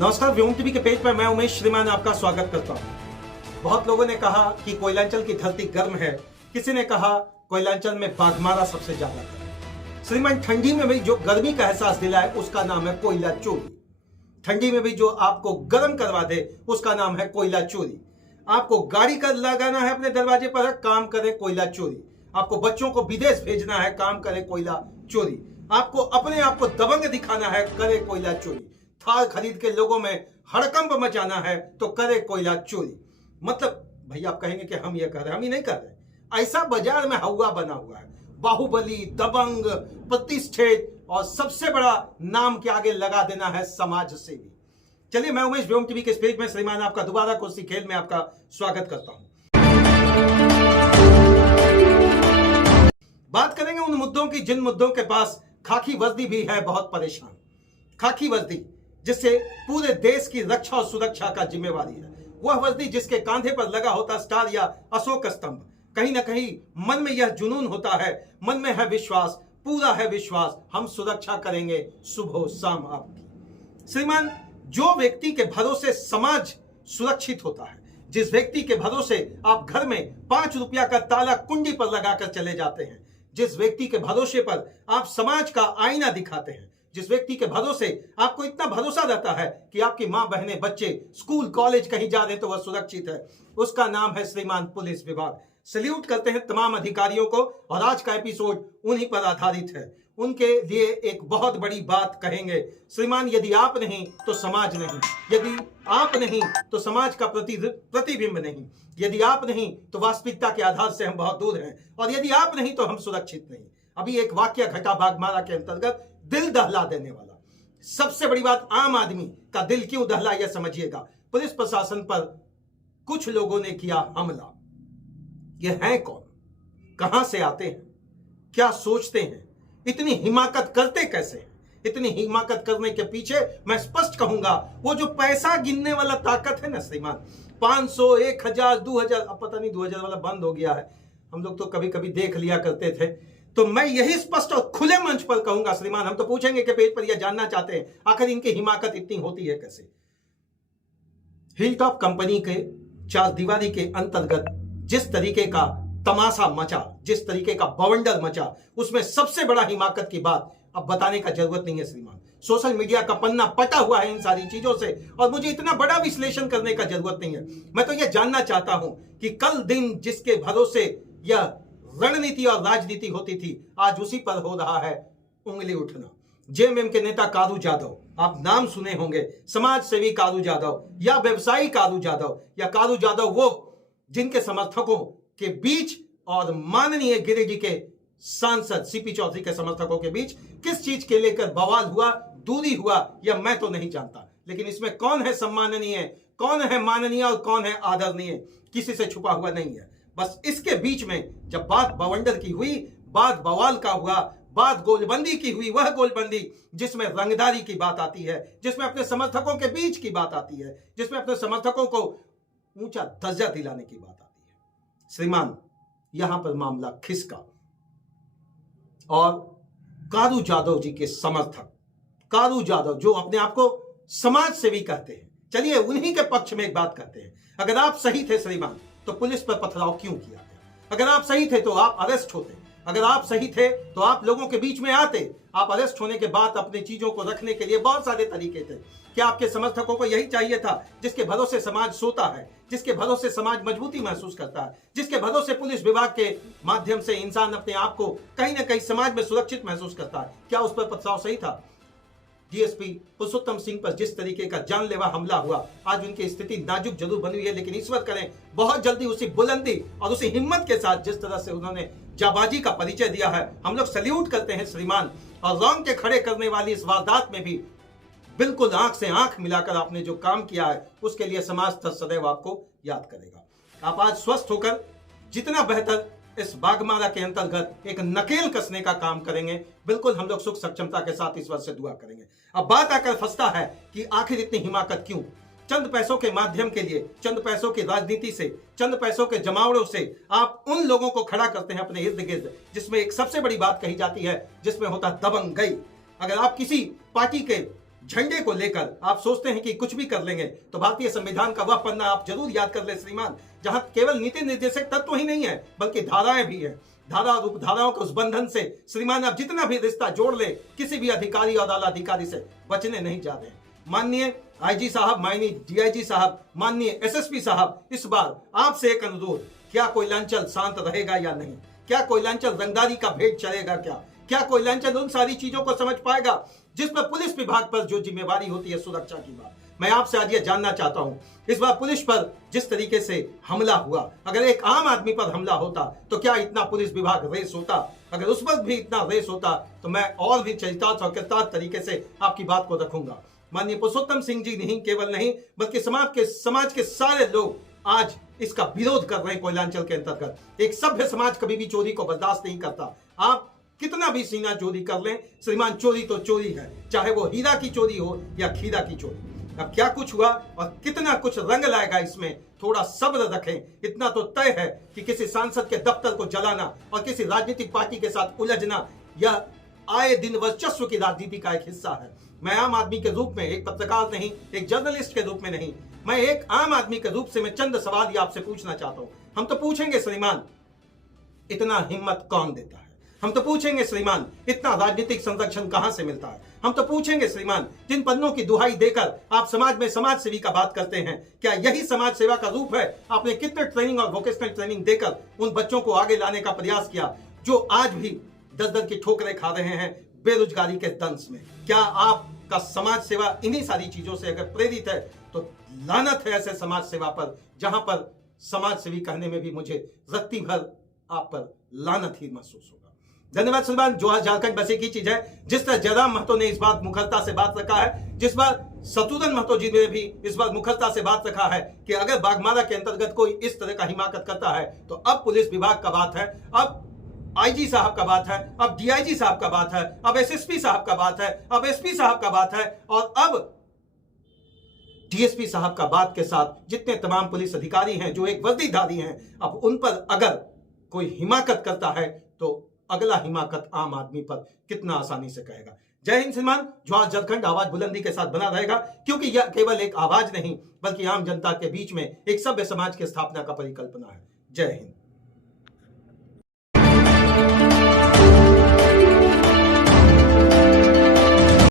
नमस्कार, व्योम टीवी के पेज पर मैं उमेश श्रीमान आपका स्वागत करता हूं। बहुत लोगों ने कहा कि कोयलांचल की धरती गर्म है, किसी ने कहा कोयलांचल में बाघमारा सबसे ज्यादा गर्म है। श्रीमान, ठंडी में भी जो गर्मी का एहसास दिलाए उसका नाम है कोयला चोरी। ठंडी में भी जो आपको गर्म करवा दे उसका नाम है कोयला चोरी। आपको गाड़ी का लगाना है अपने दरवाजे पर, काम करे कोयला चोरी। आपको बच्चों को विदेश भेजना है, काम करे कोयला चोरी। आपको अपने आप को दबंग दिखाना है, करे कोयला चोरी। थार खरीद के लोगों में हड़कंप मचाना है तो करे कोयला चोरी। मतलब भैया आप कहेंगे कि हम ये कर रहे हैं, हम ही नहीं कर रहे। ऐसा बाजार में हवा बना हुआ है, बाहुबली, दबंग, प्रतिष्ठित और सबसे बड़ा नाम के आगे लगा देना है समाज सेवी। चलिए, मैं उमेश व्योम टीवी के पेज में श्रीमान आपका दोबारा कुर्सी खेल में आपका स्वागत करता हूं। बात करेंगे उन मुद्दों की जिन मुद्दों के पास खाकी वर्दी भी है बहुत परेशान। खाकी वर्दी जिससे पूरे देश की रक्षा और सुरक्षा का जिम्मेवारी है। वह वर्दी जिसके कांधे पर लगा होता स्टार या अशोक स्तंभ। कहीं ना कहीं मन में यह जुनून होता है, मन में है विश्वास, पूरा है विश्वास, हम सुरक्षा करेंगे सुबह शाम आपकी। श्रीमान, जो व्यक्ति के भरोसे समाज सुरक्षित होता है, जिस व्यक्ति के भरोसे आप घर में 5 रुपया का ताला कुंडी पर लगाकर चले जाते हैं, जिस व्यक्ति के भरोसे पर आप समाज का आईना दिखाते हैं, जिस व्यक्ति के भरोसे आपको इतना भरोसा रहता है कि आपकी मां बहनें बच्चे स्कूल कॉलेज कहीं जा रहे तो वह सुरक्षित है, उसका नाम है श्रीमान पुलिस विभाग। सल्यूट करते हैं तमाम अधिकारियों को और आज का एपिसोड उन्हीं पर आधारित है। उनके लिए एक बहुत बड़ी बात कहेंगे। श्रीमान, यदि आप नहीं तो समाज नहीं, यदि आप नहीं तो समाज का प्रतिबिंब नहीं, यदि आप नहीं तो वास्तविकता के आधार से हम बहुत दूर हैं, और यदि आप नहीं तो हम सुरक्षित नहीं। अभी एक वाकया घटा बाघमारा के अंतर्गत, दिल दहला देने वाला। सबसे बड़ी बात, आम आदमी का दिल क्यों दहला यह समझिएगा। पुलिस प्रशासन पर कुछ लोगों ने किया हमला। ये हैं कौन, कहां से आते हैं, क्या सोचते हैं, इतनी हिमाकत करते कैसे हैं? इतनी हिमाकत करने के पीछे मैं स्पष्ट कहूंगा, वो जो पैसा गिनने वाला ताकत है ना श्रीमान, 500, 1000, 2000, अब पता नहीं 2000 वाला बंद हो गया है, हम लोग तो कभी कभी देख लिया करते थे। तो मैं यही स्पष्ट और खुले मंच पर कहूंगा श्रीमान, हम तो पूछेंगे कि पेज पर यह जानना चाहते हैं आखिर इनकी हिमाकत इतनी होती है कैसे। हिलटॉप कंपनी के चार दीवारी के अंतर्गत जिस तरीके का तमाशा मचा, जिस तरीके का बवंडर मचा, उसमें सबसे बड़ा हिमाकत की बात अब बताने का जरूरत नहीं है श्रीमान। सोशल मीडिया का पन्ना पटा हुआ है इन सारी चीजों से, और मुझे इतना बड़ा विश्लेषण करने का जरूरत नहीं है। मैं तो यह जानना चाहता हूं कि कल दिन जिसके भरोसे यह रणनीति और राजनीति होती थी, आज उसी पर हो रहा है उंगली उठना। जेएमएम के नेता कारू जाधव, आप नाम सुने होंगे, समाज सेवी कारू जाधव या व्यवसायी कारू जाधव, या कारू जाधव वो जिनके समर्थकों के बीच और माननीय गिरिडीह के सांसद सीपी चौधरी के समर्थकों के बीच किस चीज के लेकर बवाल हुआ, दूरी हुआ, यह मैं तो नहीं जानता। लेकिन इसमें कौन है सम्माननीय, कौन है माननीय और कौन है आदरणीय, किसी से छुपा हुआ नहीं है। बस इसके बीच में जब बात बवंडर की हुई, बात बवाल का हुआ, बात गोलबंदी की हुई, वह गोलबंदी जिसमें रंगदारी की बात आती है, जिसमें अपने समर्थकों के बीच की बात आती है, जिसमें अपने समर्थकों को ऊंचा दर्जा दिलाने की बात आती है। श्रीमान, यहां पर मामला खिसका और कारू जाधव जी के समर्थक, कारू जाधव जो अपने आप को समाज सेवी कहते हैं, चलिए उन्हीं के पक्ष में एक बात कहते हैं। अगर आप सही थे श्रीमान तो पुलिस पर पथराव क्यों किया गया? अगर आप सही थे तो आप अरेस्ट होते, अगर आप सही थे तो आप लोगों के बीच में आते। आप अरेस्ट होने के बाद अपनी चीजों को रखने के लिए बहुत सारे तरीके थे। क्या आपके समर्थकों को यही चाहिए था, जिसके भरोसे समाज सोता है, जिसके भरोसे समाज मजबूती महसूस करता है, जिसके भरोसे पुलिस विभाग के माध्यम से इंसान अपने आप को कहीं ना कहीं समाज में सुरक्षित महसूस करता है, क्या उस पर पथराव सही था? डीएसपी पुरुषोत्तम सिंह पर जिस तरीके का जानलेवा हमला हुआ, आज उनकी स्थिति नाजुक जरूर बनी हुई है, लेकिन ईश्वर करें बहुत जल्दी उसी बुलंदी और उसी हिम्मत के साथ जिस तरह से उन्होंने जाबाजी का परिचय दिया है, हम लोग सल्यूट करते हैं श्रीमान। और रोंगटे खड़े करने वाली इस वारदात में भी बिल्कुल आंख से आंख मिलाकर आपने जो काम किया है, उसके लिए समाज सदैव आपको याद करेगा। आप आज स्वस्थ होकर जितना बेहतर इस बाघमारा के अंतर्गत एक नकेल कसने का काम करेंगे, बिल्कुल हम लोग सुख सक्षमता के साथ ईश्वर से दुआ करेंगे। अब बात आकर फंसता है कि आखिर इतनी हिमाकत क्यों? चंद पैसों के माध्यम के लिए, चंद पैसों की राजनीति से, चंद पैसों के जमावड़ों से आप उन लोगों को खड़ा करते हैं अपने इर्द गिर्द, जिसमें एक सबसे बड़ी बात कही जाती है, जिसमें होता दबंगई। अगर आप किसी पार्टी के झंडे को लेकर आप सोचते हैं कि कुछ भी कर लेंगे, तो भारतीय संविधान का वह पन्ना आप जरूर याद कर ले श्रीमान, जहां केवल नीति निर्देशक तत्व ही नहीं है बल्कि धाराएं भी हैं। धारा और उपधाराओं के उस बंधन से श्रीमान आप जितना भी रिश्ता जोड़ ले, किसी भी अधिकारी और आला अधिकारी से बचने नहीं जा रहे। माननीय आईजी साहब, माननीय डीआईजी साहब, माननीय एसएसपी साहब, इस बार आपसे एक अनुरोध, क्या कोयलांचल शांत रहेगा या नहीं? क्या कोयलांचल रंगदारी का भेद चलेगा? क्या कोयलांचल उन सारी चीजों को समझ पाएगा जिस पर पुलिस विभाग पर जो जिम्मेवारी होती है सुरक्षा की बात? मैं आपसे आज ये जानना चाहता हूं, इस बार पुलिस पर जिस तरीके से हमला हुआ, अगर एक आम आदमी पर हमला होता तो क्या इतना पुलिस विभाग रेस होता? अगर उस पर भी इतना रेस होता तो मैं और भी चरितार्थ और कृतार्थ तरीके से आपकी बात को रखूंगा। माननीय पुरुषोत्तम सिंह जी नहीं केवल नहीं बल्कि समाज के सारे लोग आज इसका विरोध कर रहे हैं। कोयलांचल के अंतर्गत एक सभ्य समाज कभी भी चोरी को बर्दाश्त नहीं करता। आप कितना भी सीना चोरी कर लें श्रीमान, चोरी तो चोरी है, चाहे वो हीरा की चोरी हो या खीरा की चोरी। अब क्या कुछ हुआ और कितना कुछ रंग लाएगा इसमें, थोड़ा सब्र रखें। इतना तो तय है कि किसी सांसद के दफ्तर को जलाना और किसी राजनीतिक पार्टी के साथ उलझना यह आए दिन वर्चस्व की राजनीति का एक हिस्सा है। मैं आम आदमी के रूप में, एक पत्रकार नहीं, एक जर्नलिस्ट के रूप में नहीं, मैं एक आम आदमी के रूप से मैं चंद सवाल ही आपसे पूछना चाहता हूं। हम तो पूछेंगे श्रीमान, इतना हिम्मत कौन देता है? हम तो पूछेंगे श्रीमान, इतना राजनीतिक संरक्षण कहां से मिलता है? हम तो पूछेंगे श्रीमान, जिन पन्नों की दुहाई देकर आप समाज में समाज सेवी का बात करते हैं, क्या यही समाज सेवा का रूप है? आपने कितने ट्रेनिंग और वोकेशनल ट्रेनिंग देकर उन बच्चों को आगे लाने का प्रयास किया जो आज भी दर की ठोकरें खा रहे हैं बेरोजगारी के दंश में? क्या आपका समाज सेवा इन्हीं सारी चीजों से अगर प्रेरित है तो लानत है ऐसे समाज सेवा पर, जहां पर समाज सेवी कहने में भी मुझे रत्ती भर आप पर लानत ही महसूस होगा। धन्यवाद श्रीमान। जो आज झारखंड बस एक ही चीज है, जिस तरह जयराम महतो ने इस बात मुखरता से बात रखा है, जिस बार शत्रुघ्न महतो जी ने भी इस बार मुखरता से बात रखा है कि अगर बाघमारा के अंतर्गत कोई इस तरह का हिमाकत करता है तो अब पुलिस विभाग का बात है, अब आईजी साहब का बात है, अब डीआईजी साहब का बात है, अब एसएसपी साहब का बात है, अब एसपी साहब का बात है और अब डीएसपी साहब का बात के साथ जितने तमाम पुलिस अधिकारी हैं जो एक वर्दीधारी हैं, अब उन पर अगर कोई हिमाकत करता है तो अगला हिमाकत आम आदमी पर कितना आसानी से कहेगा। जय हिंद श्रीमान। ज्वार झारखंड आवाज बुलंदी के साथ बना रहेगा, क्योंकि यह केवल एक आवाज नहीं बल्कि आम जनता के बीच में एक सभ्य समाज की स्थापना का परिकल्पना है। जय हिंद।